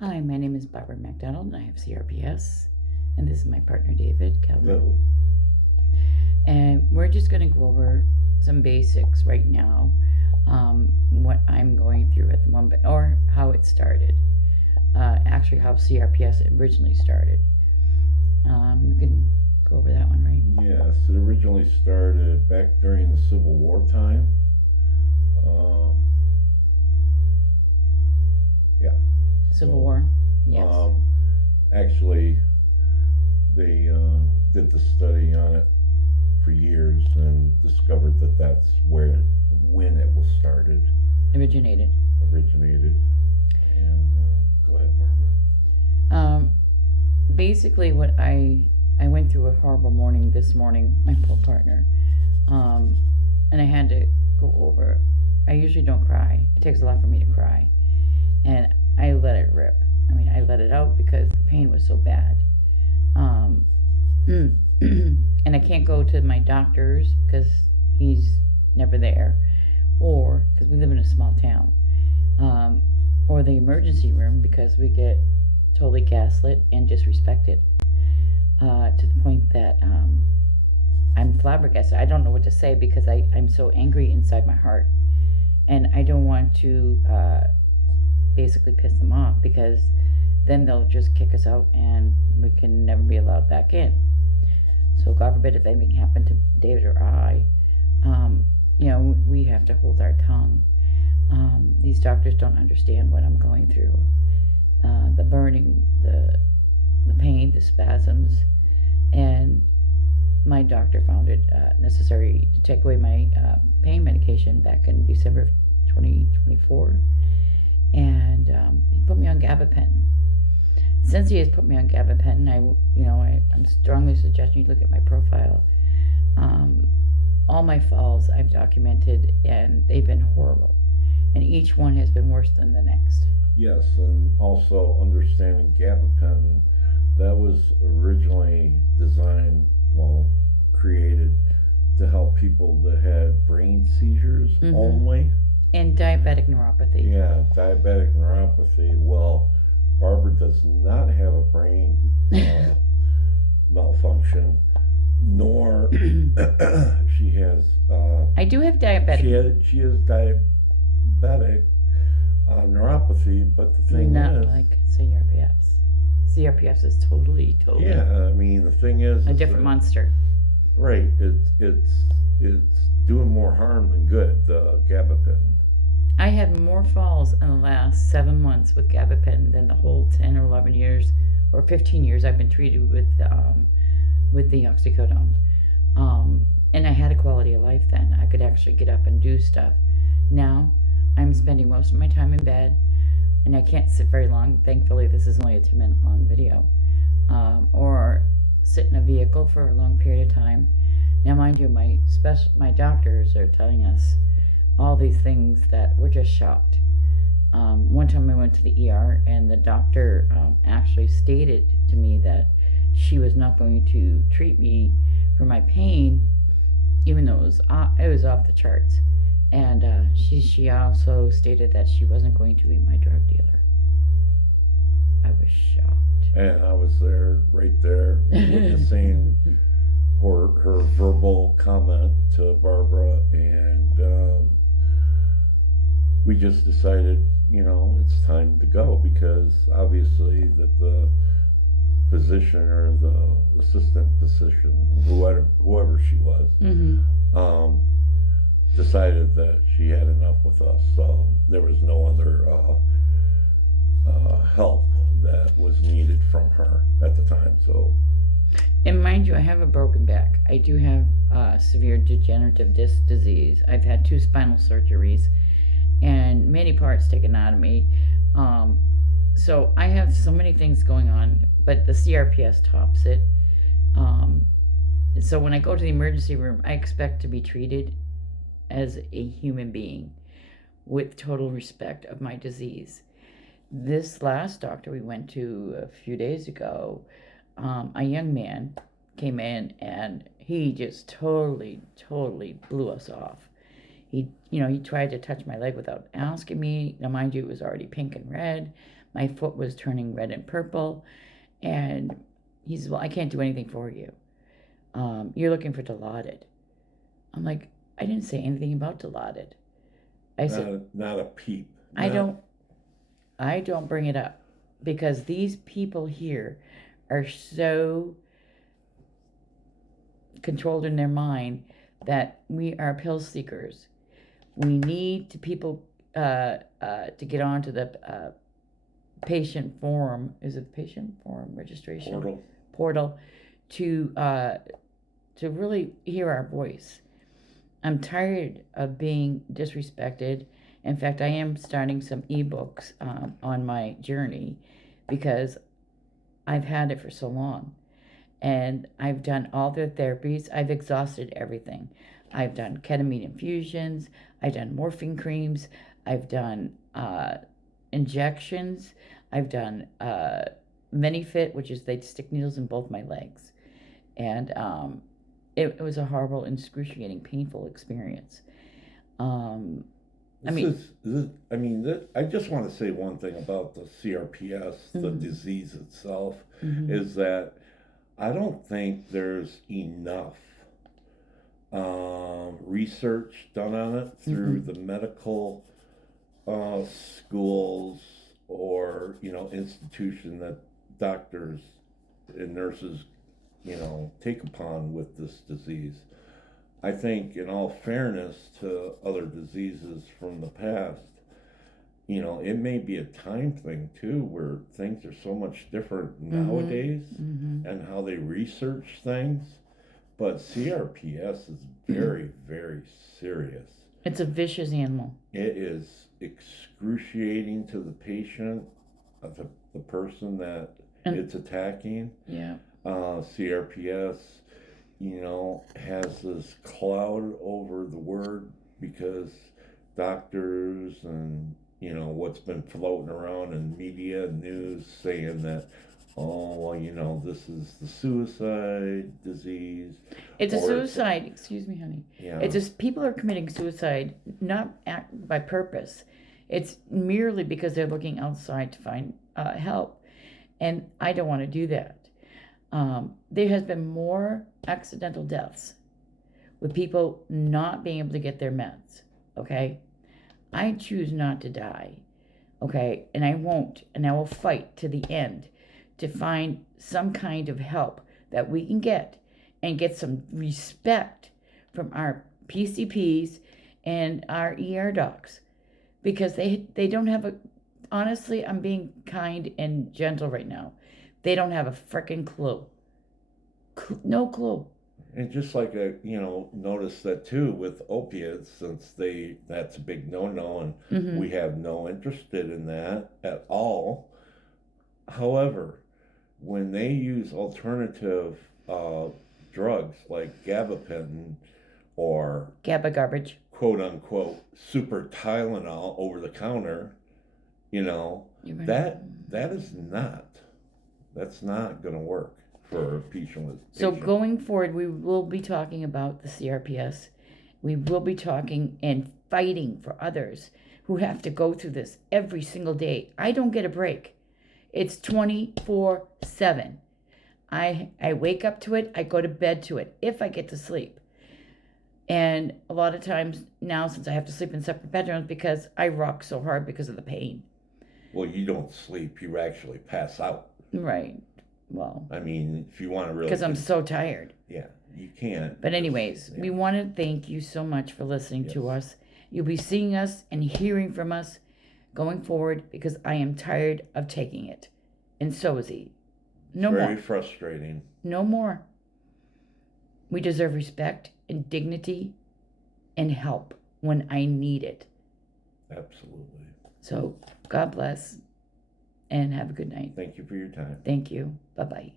Hi, my name is Barbara McDonald, and I have CRPS, and this is my partner David Keller. Hello. And we're just going to go over some basics right now, what I'm going through at the moment, or how it started. Actually, how CRPS originally started. You can go over that one, right? Yes, it originally started back during the Civil War time. Civil War, yes. Actually, they did the study on it for years and discovered that that's when it was started. Originated. And go ahead, Barbara. Basically, what I went through a horrible morning this morning, my poor partner, and I had to go over. I usually don't cry. It takes a lot for me to cry, and I let it rip. I mean, I let it out because the pain was so bad. And I can't go to my doctor's because he's never there, or because we live in a small town, or the emergency room because we get totally gaslit and disrespected, to the point that I'm flabbergasted. I don't know what to say because I'm so angry inside my heart, and I don't want to basically piss them off because then they'll just kick us out and we can never be allowed back in. So God forbid if anything happened to David or I, we have to hold our tongue. These doctors don't understand what I'm going through. The burning, the pain, the spasms, and my doctor found it necessary to take away my pain medication back in December of 2024, and he put me on gabapentin. Since he has put me on gabapentin, I'm strongly suggesting you look at my profile. All my falls I've documented, and they've been horrible, and each one has been worse than the next. Yes, and also understanding gabapentin, that was originally created to help people that had brain seizures only. And diabetic neuropathy. Yeah, diabetic neuropathy. Well, Barbara does not have a brain malfunction, nor she has. I do have diabetic. She has diabetic neuropathy, but the thing not is, like CRPS. CRPS is totally. Yeah, I mean the thing is a different monster. Right. It's doing more harm than good. The gabapentin. I had more falls in the last 7 months with gabapentin than the whole 10 or 11 years or 15 years I've been treated with the oxycodone. And I had a quality of life then. I could actually get up and do stuff. Now I'm spending most of my time in bed, and I can't sit very long. Thankfully, this is only a 2-minute long video. Or sit in a vehicle for a long period of time. Now, mind you, my doctors are telling us all these things that we're just shocked. One time I went to the ER, and the doctor actually stated to me that she was not going to treat me for my pain, even though it was off the charts. And she also stated that she wasn't going to be my drug dealer. I was shocked. And I was right there, witnessing her verbal comment to Barbara, and we just decided, it's time to go, because obviously that the physician or the assistant physician, whoever she was, decided that she had enough with us, so there was no other help that was needed from her at the time. So, and mind you, I have a broken back. I do have severe degenerative disc disease. I've had 2 spinal surgeries and many parts taken out of me. So I have so many things going on, but the CRPS tops it. So when I go to the emergency room, I expect to be treated as a human being with total respect of my disease. This last doctor we went to a few days ago, a young man came in, and he just totally blew us off. He tried to touch my leg without asking me. Now, mind you, it was already pink and red. My foot was turning red and purple. And he says, well, I can't do anything for you. You're looking for Dilaudid. I'm like, I didn't say anything about Dilaudid. I said, not a peep. I don't bring it up because these people here are so controlled in their mind that we are pill seekers. We need to to get onto the patient forum. Is it the patient forum registration portal to really hear our voice. I'm tired of being disrespected. In fact, I am starting some ebooks on my journey because I've had it for so long. And I've done all the therapies. I've exhausted everything. I've done ketamine infusions. I've done morphine creams. I've done injections. I've done MiniFit, which is they stick needles in both my legs. And it was a horrible, excruciating, painful experience. I just want to say one thing about the CRPS, the disease itself, is that I don't think there's enough research done on it through the medical schools or institution that doctors and nurses take upon with this disease. I think, in all fairness to other diseases from the past, it may be a time thing too, where things are so much different nowadays and how they research things. But CRPS is very, very serious. It's a vicious animal. It is excruciating to the patient, the person that it's attacking. Yeah. CRPS, has this cloud over the word because doctors and, what's been floating around in media and news saying that, this is the suicide disease. It's a suicide. Excuse me, honey. Yeah. It's just people are committing suicide not by purpose. It's merely because they're looking outside to find help. And I don't want to do that. There has been more accidental deaths with people not being able to get their meds, okay? I choose not to die, okay? And I won't, and I will fight to the end to find some kind of help that we can get and get some respect from our PCPs and our ER docs because they don't have a, honestly, I'm being kind and gentle right now. They don't have a freaking clue. No clue. And just like notice that too with opiates, since that's a big no-no, and we have no interest in that at all. However, when they use alternative drugs like gabapentin or GABA garbage, quote unquote super Tylenol over the counter, that's not going to work for a patient. So going forward, we will be talking about the CRPS. We will be talking and fighting for others who have to go through this every single day. I don't get a break. It's 24/7. I wake up to it. I go to bed to it if I get to sleep. And a lot of times now, since I have to sleep in separate bedrooms because I rock so hard because of the pain. Well, you don't sleep. You actually pass out. Right. Well, I mean, if you want to really... Because I'm so tired. Yeah, you can't. But anyways, we want to thank you so much for listening to us. You'll be seeing us and hearing from us going forward because I am tired of taking it. And so is he. No more. Very frustrating. No more. We deserve respect and dignity and help when I need it. Absolutely. So, God bless and have a good night. Thank you for your time. Thank you. Bye-bye.